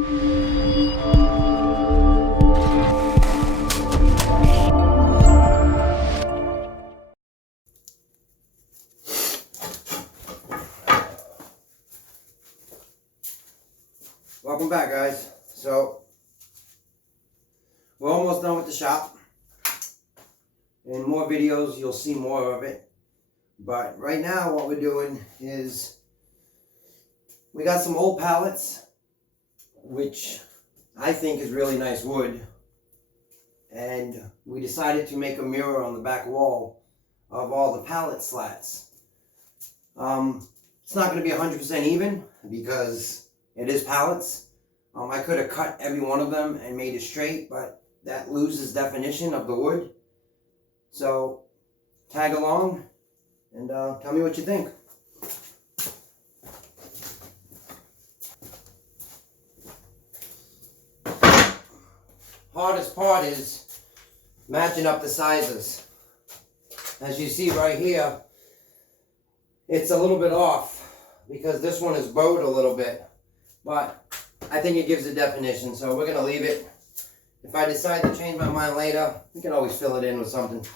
Welcome back, guys. So we're almost done with the shop. In more videos you'll see more of it, but right now what we're doing is we got some old pallets, which I think is really nice wood, and we decided to make a mirror on the back wall of all the pallet slats. It's not going to be 100% even because it is pallets. I could have cut every one of them and made it straight, but that loses definition of the wood. So tag along and tell me what you think. Hardest part is matching up the sizes. As you see right here, it's a little bit off because this one is bowed a little bit, but I think it gives a definition, so we're going to leave it. If I decide to change my mind later, we can always fill it in with something.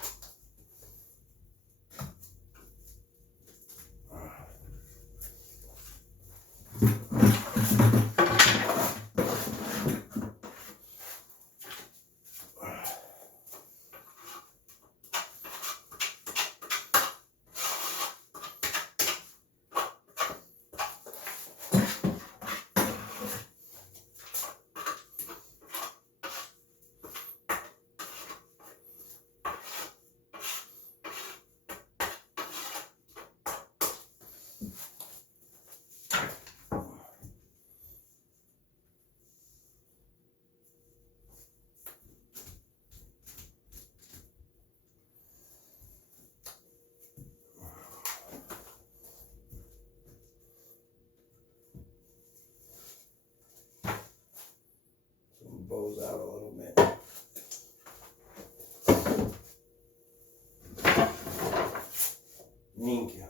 Bows out a little bit. Thank you.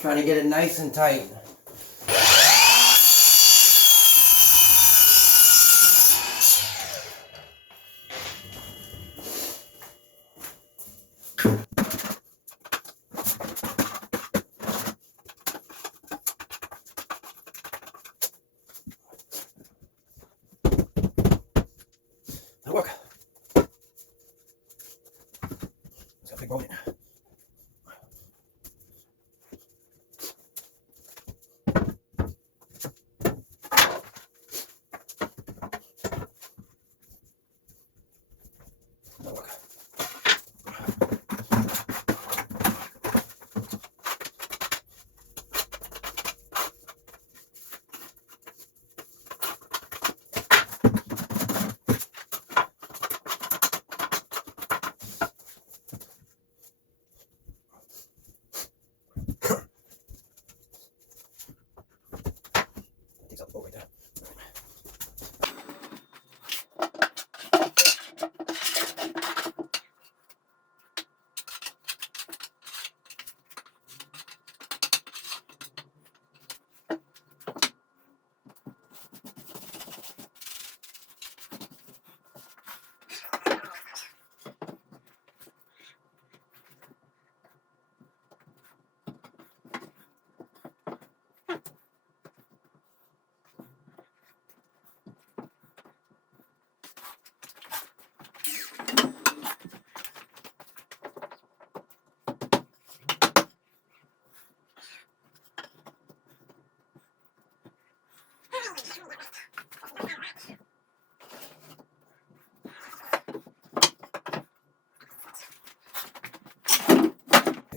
Trying to get it nice and tight. Now look. It's got a big bone in it.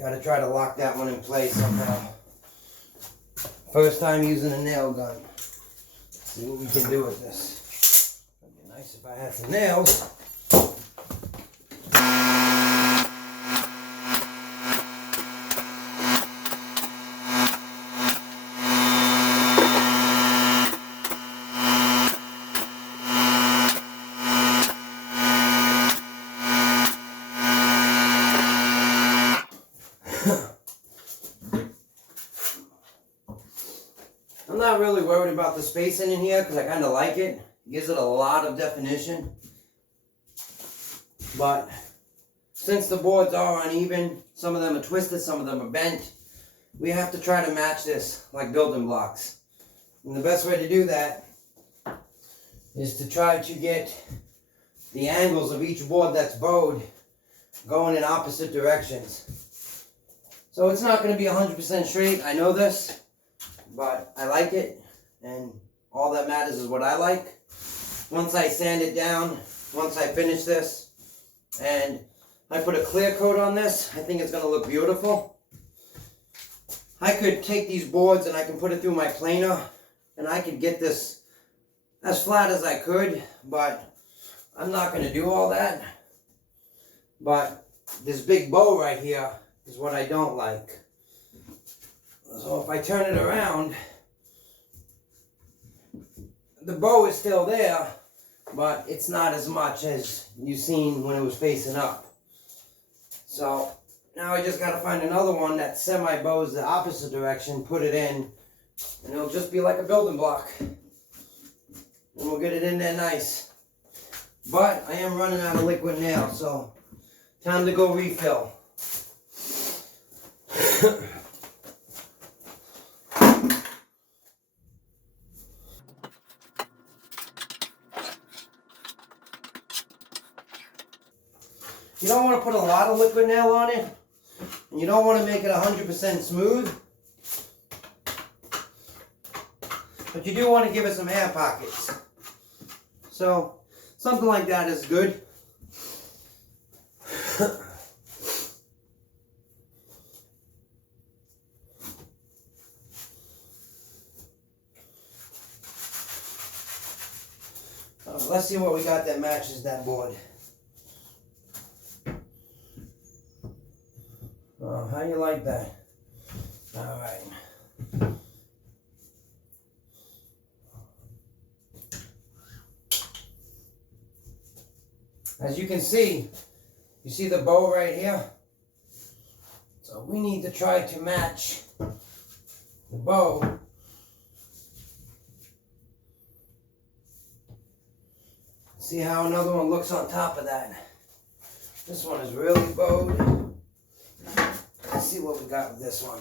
Gotta try to lock that one in place somehow. First time using a nail gun. See what we can do with this. It'd be nice if I had some nails. I'm not really worried about the spacing in here because I kind of like it. It gives it a lot of definition. But since the boards are uneven, some of them are twisted, some of them are bent, we have to try to match this like building blocks. And the best way to do that is to try to get the angles of each board that's bowed going in opposite directions. So it's not going to be 100% straight, I know this. But I like it, and all that matters is what I like. Once I sand it down, once I finish this, and I put a clear coat on this, I think it's going to look beautiful. I could take these boards and I can put it through my planer, and I could get this as flat as I could, but I'm not going to do all that. But this big bow right here is what I don't like. So if I turn it around, the bow is still there, but it's not as much as you've seen when it was facing up. So now I just got to find another one that semi-bows the opposite direction, put it in, and it'll just be like a building block. And we'll get it in there nice. But I am running out of liquid nail, so time to go refill. You don't want to put a lot of liquid nail on it, and you don't want to make it 100% smooth, but you do want to give it some air pockets. So something like that is good. Let's see what we got that matches that board. How do you like that? All right. As you can see, you see the bow right here? So we need to try to match the bow see how another one looks on top of that. This one is really bowed. Let's see what we got with this one.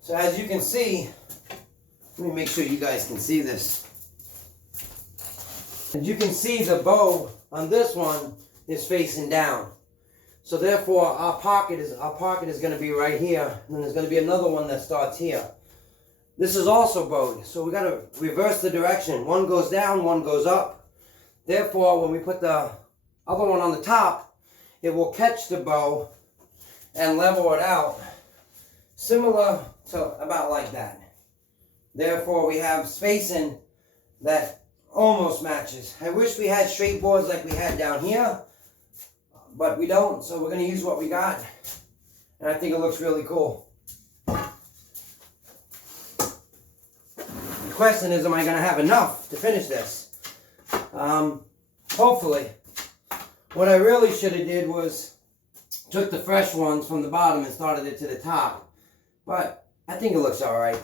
So as you can see, let me make sure you guys can see this. As you can see, the bow on this one is facing down. So therefore our pocket is going to be right here, and then there's going to be another one that starts here. This is also bowed, so we got to reverse the direction. One goes down, one goes up. Therefore, when we put the other one on the top, it will catch the bow and level it out, similar to about like that. Therefore, we have spacing that almost matches. I wish we had straight boards like we had down here, but we don't, so we're going to use what we got, and I think it looks really cool. The question is, am I going to have enough to finish this? Hopefully. What I really should have did was took the fresh ones from the bottom and started it to the top, but I think it looks all right.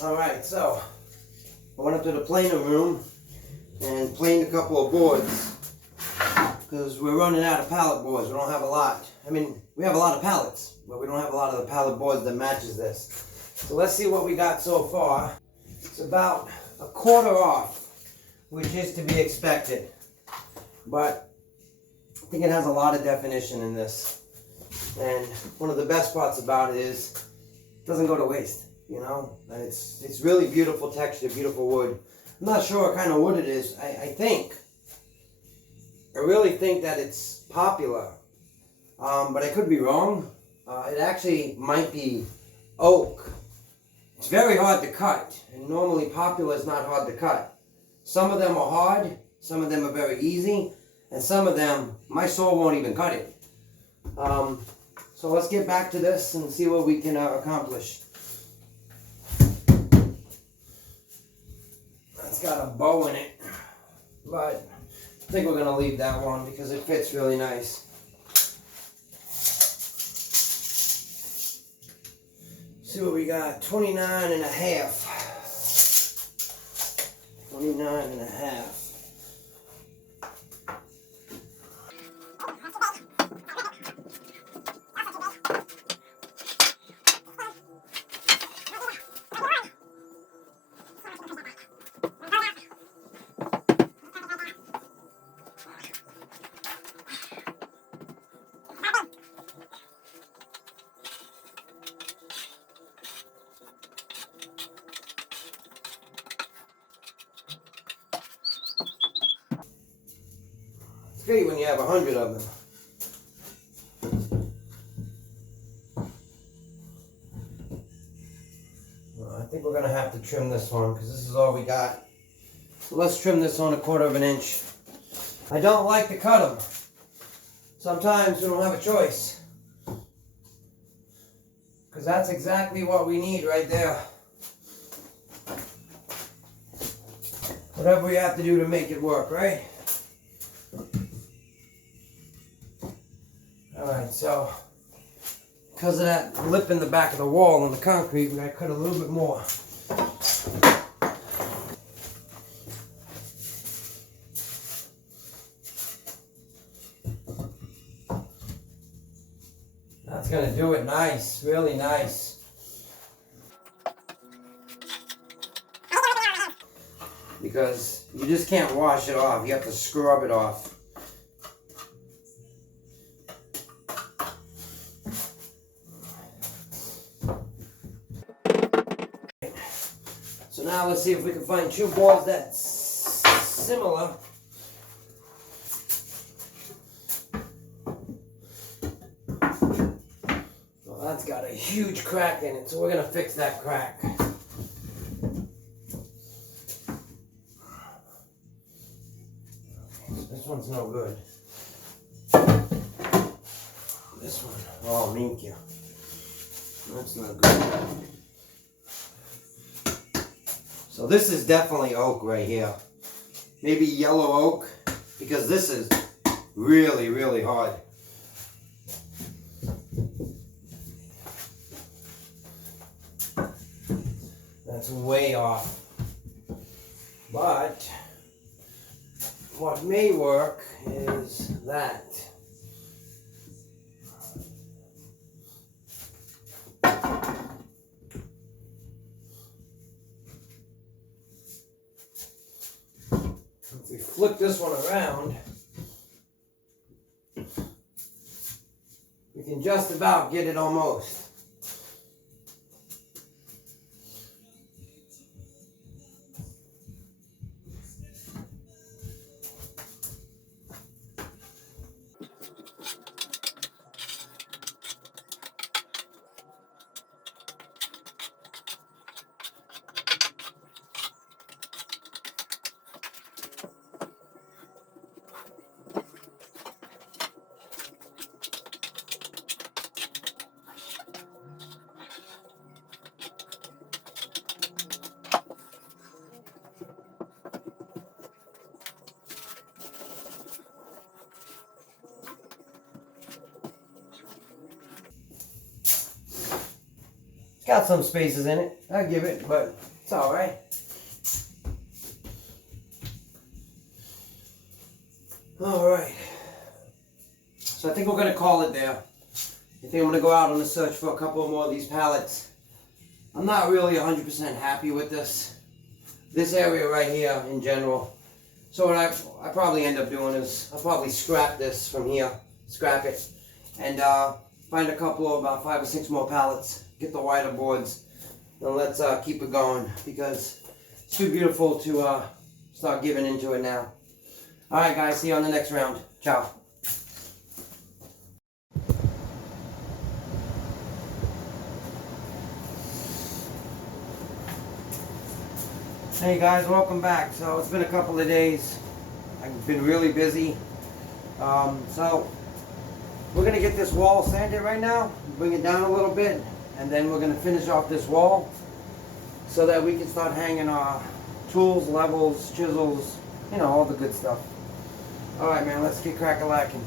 Alright, so I went up to the planer room and planed a couple of boards. because we're running out of pallet boards. We don't have a lot. I mean, we have a lot of pallets, but we don't have a lot of the pallet boards that matches this. So let's see what we got so far. It's about a quarter off, which is to be expected. But I think it has a lot of definition in this. And one of the best parts about it is it doesn't go to waste, you know? And it's really beautiful texture, beautiful wood. I'm not sure what kind of wood it is. I really think that it's popular, but I could be wrong. It actually might be oak. It's very hard to cut, and normally popular is not hard to cut. Some of them are hard, some of them are very easy, and some of them, my saw won't even cut it. So let's get back to this and see what we can accomplish. It's got a bow in it, but I think we're going to leave that one because it fits really nice. See what we got, 29 and a half. 29 and a half. It's great when you have 100 of them. Well, I think we're going to have to trim this one because this is all we got. So let's trim this on 1/4 of an inch. I don't like to cut them. Sometimes we don't have a choice. Because that's exactly what we need right there. Whatever we have to do to make it work, right? Alright, so because of that lip in the back of the wall on the concrete, we gotta cut a little bit more. That's gonna do it nice, really nice. Because you just can't wash it off, you have to scrub it off. So now let's see if we can find 2 boards that's similar. Well, that's got a huge crack in it, so we're gonna fix that crack. This one's no good. This one, oh, thank you. That's not good. So this is definitely oak right here. Maybe yellow oak, because this is really, really hard. That's way off. But what may work is that. If we flip this one around, we can just about get it almost. Got some spaces in it, I give it, but it's alright. Alright, So I think we're going to call it there. I think I'm going to go out on a search for a couple more of these pallets. I'm not really 100% happy with this area right here in general. So what I probably end up doing is I'll probably scrap this from here, scrap it, and find a couple of about 5 or 6 more pallets, get the wider boards, and let's keep it going because it's too beautiful to start giving into it now. Alright guys, see you on the next round. Ciao. Hey guys, welcome back. So it's been a couple of days. I've been really busy. So we're going to get this wall sanded right now, bring it down a little bit, and then we're going to finish off this wall so that we can start hanging our tools, levels, chisels, you know, all the good stuff. Alright man, let's get crack-a-lacking.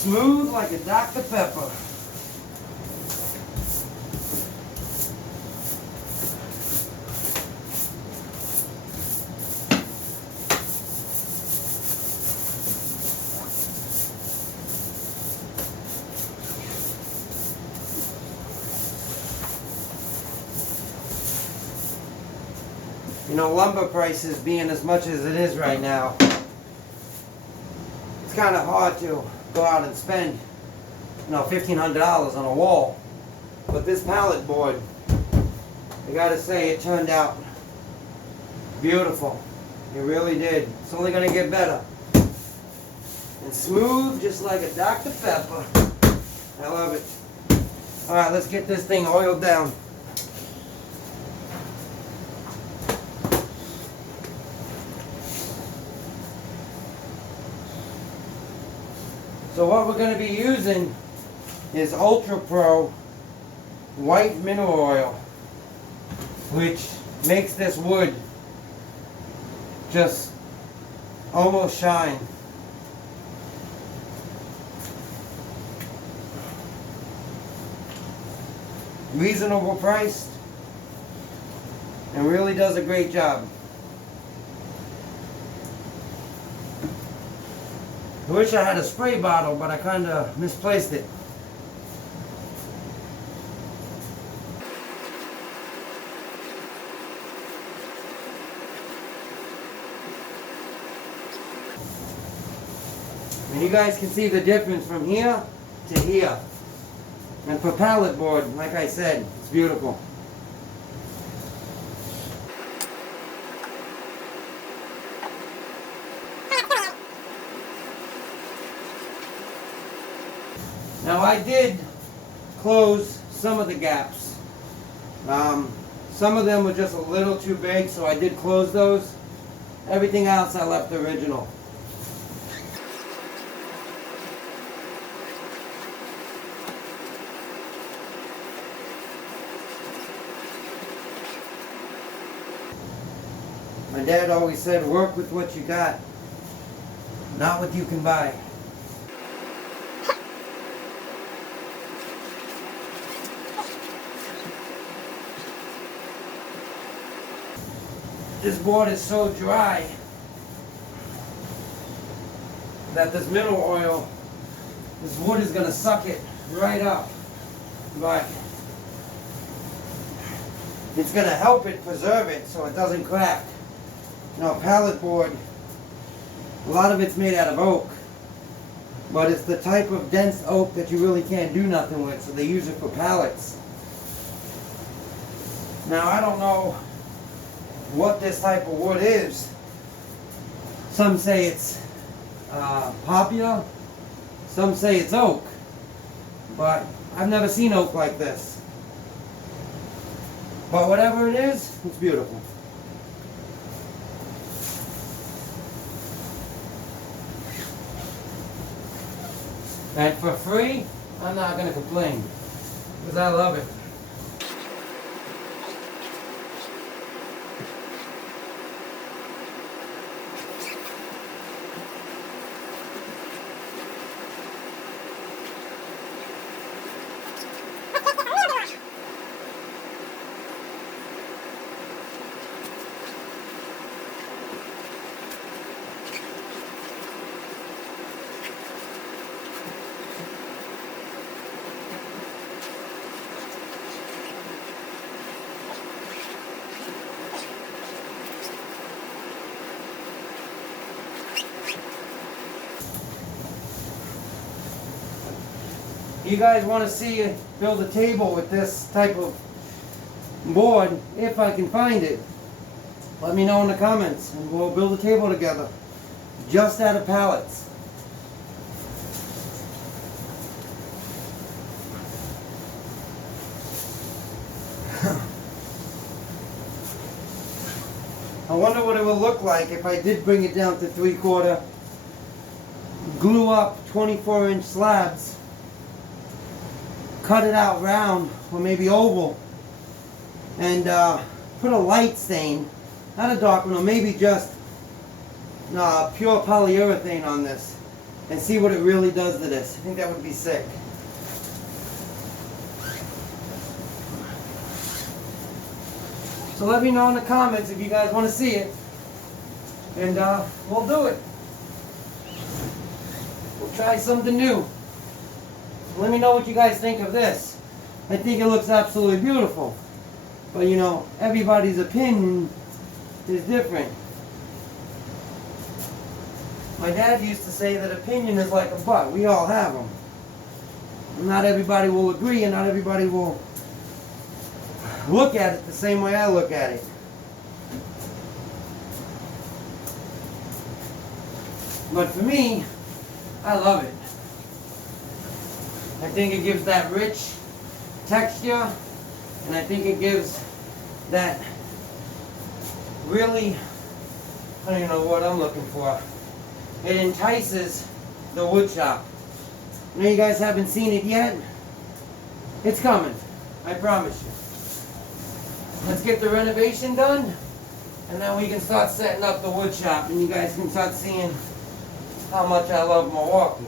Smooth like a Dr. Pepper. You know, lumber prices being as much as it is right now, it's kind of hard to go out and spend, you know, $1,500 on a wall. But this pallet board, I gotta say, it turned out beautiful. It really did. It's only gonna get better. And smooth, just like a Dr. Pepper. I love it. Alright, let's get this thing oiled down. So what we're going to be using is Ultra Pro white mineral oil, which makes this wood just almost shine. Reasonable priced and really does a great job. I wish I had a spray bottle, but I kind of misplaced it. And you guys can see the difference from here to here. And for pallet board, like I said, it's beautiful. Now I did close some of the gaps. Some of them were just a little too big, so I did close those. Everything else I left original. My dad always said, work with what you got, not what you can buy. This board is so dry that this mineral oil, this wood is going to suck it right up. But it's going to help it preserve it so it doesn't crack. You know, pallet board, a lot of it's made out of oak, but it's the type of dense oak that you really can't do nothing with, so they use it for pallets. Now, I don't know what this type of wood is. Some say it's poplar, some say it's oak, but I've never seen oak like this. But whatever it is, it's beautiful. And for free, I'm not going to complain, because I love it. You guys want to see build a table with this type of board, if I can find it, let me know in the comments and we'll build a table together just out of pallets. I wonder what it will look like if I did bring it down to 3/4, glue up 24-inch slabs, cut it out round or maybe oval, and put a light stain, not a dark one, or maybe just pure polyurethane on this, and see what it really does to this. I think that would be sick. So let me know in the comments if you guys want to see it, and we'll do it. We'll try something new. Let me know what you guys think of this. I think it looks absolutely beautiful. But you know, everybody's opinion is different. My dad used to say that opinion is like a butt. We all have them. Not everybody will agree, and not everybody will look at it the same way I look at it. But for me, I love it. I think it gives that rich texture, and I think it gives that really, I don't even know what I'm looking for. It entices the wood shop. I know you guys haven't seen it yet. It's coming, I promise you. Let's get the renovation done, and then we can start setting up the wood shop, and you guys can start seeing how much I love Milwaukee.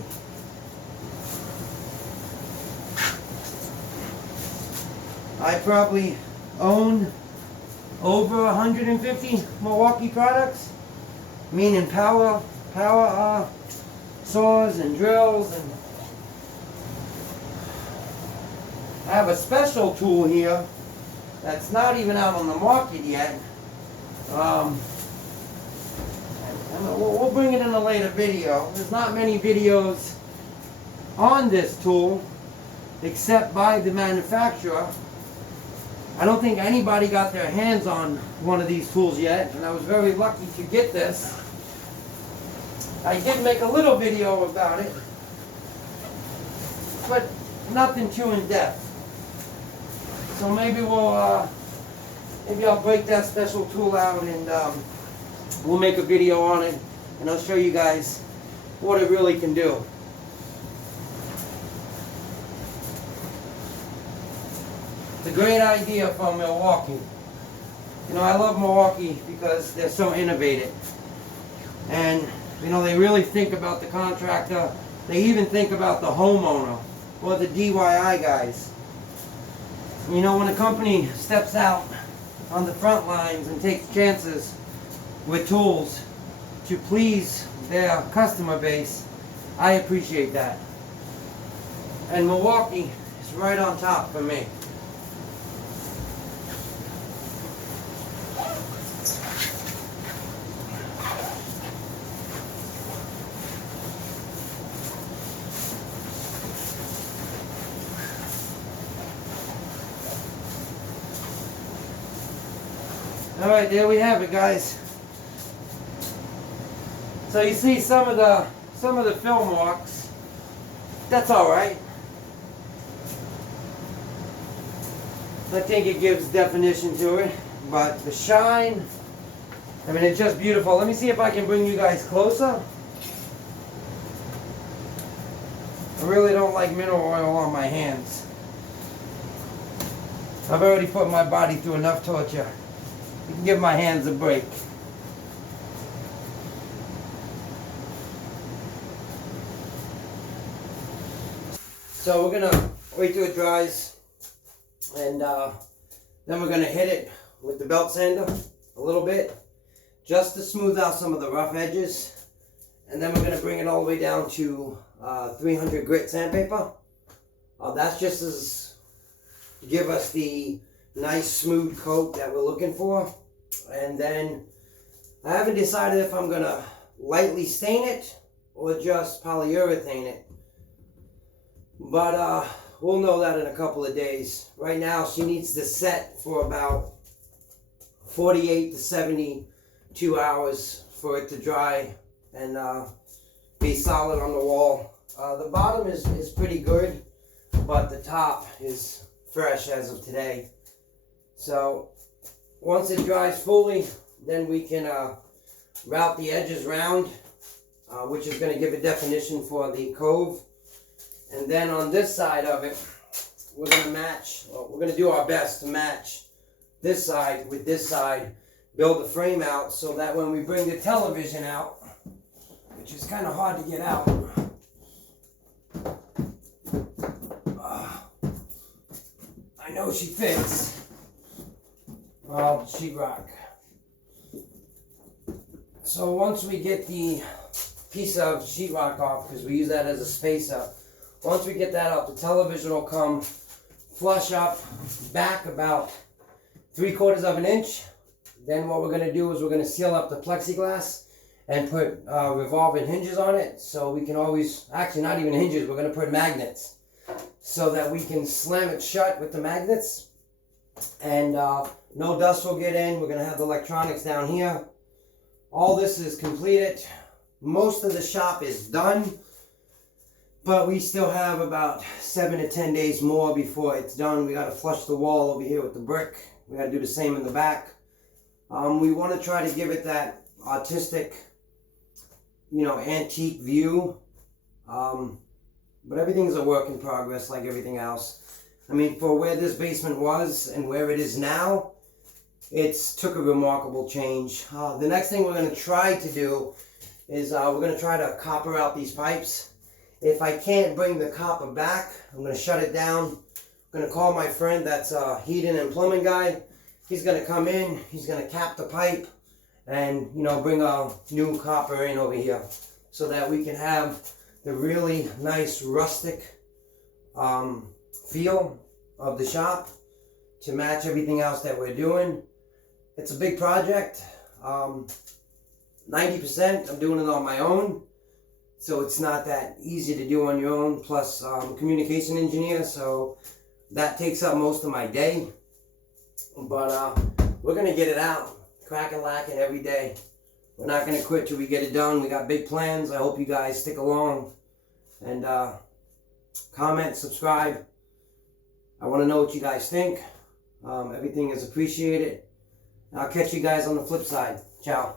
I probably own over 150 Milwaukee products, meaning power saws and drills, and I have a special tool here that's not even out on the market yet. We'll bring it in a later video. There's not many videos on this tool except by the manufacturer. I don't think anybody got their hands on one of these tools yet, and I was very lucky to get this. I did make a little video about it, but nothing too in depth. So maybe maybe I'll break that special tool out, and we'll make a video on it, and I'll show you guys what it really can do. It's a great idea from Milwaukee. You know, I love Milwaukee because they're so innovative. And, you know, they really think about the contractor. They even think about the homeowner or the DIY guys. You know, when a company steps out on the front lines and takes chances with tools to please their customer base, I appreciate that. And Milwaukee is right on top for me. Alright, there we have it, guys. So you see some of the fill marks. That's alright. I think it gives definition to it. But the shine, I mean, it's just beautiful. Let me see if I can bring you guys closer. I really don't like mineral oil on my hands. I've already put my body through enough torture. You can give my hands a break. So we're gonna wait till it dries, and then we're gonna hit it with the belt sander a little bit, just to smooth out some of the rough edges, and then we're gonna bring it all the way down to 300 grit sandpaper. That's just to give us the nice smooth coat that we're looking for. And then I haven't decided if I'm gonna lightly stain it or just polyurethane it, but we'll know that in a couple of days. Right now she needs to set for about 48 to 72 hours for it to dry and be solid on the wall. The bottom is pretty good, but the top is fresh as of today. So once it dries fully, then we can route the edges round, which is going to give a definition for the cove. And then on this side of it, we're going to match, well, we're going to do our best to match this side with this side, build the frame out so that when we bring the television out, which is kind of hard to get out, I know she fits. Well, sheetrock. So once we get the piece of sheetrock off, because we use that as a spacer, once we get that off, the television will come flush up back about 3/4 of an inch. Then what we're going to do is we're going to seal up the plexiglass and put revolving hinges on it, so we can always, actually not even hinges, we're going to put magnets so that we can slam it shut with the magnets, and no dust will get in. We're going to have the electronics down here. All this is completed. Most of the shop is done, but we still have about 7 to 10 days more before it's done. We got to flush the wall over here with the brick. We got to do the same in the back. We want to try to give it that artistic, you know, antique view. But everything's a work in progress like everything else. I mean, for where this basement was and where it is now, it's took a remarkable change. The next thing we're going to try to do is we're going to try to copper out these pipes. If I can't bring the copper back, I'm going to shut it down. I'm going to call my friend that's a heating and plumbing guy. He's going to come in, he's going to cap the pipe and, you know, bring a new copper in over here so that we can have the really nice rustic feel of the shop to match everything else that we're doing. It's a big project. 90% I'm doing it on my own, so it's not that easy to do on your own. Plus I'm a communication engineer, so that takes up most of my day. But we're gonna get it out, cracking lacking every day. We're not gonna quit till we get it done. We got big plans. I hope you guys stick along and comment, subscribe. I want to know what you guys think. Everything is appreciated. I'll catch you guys on the flip side. Ciao.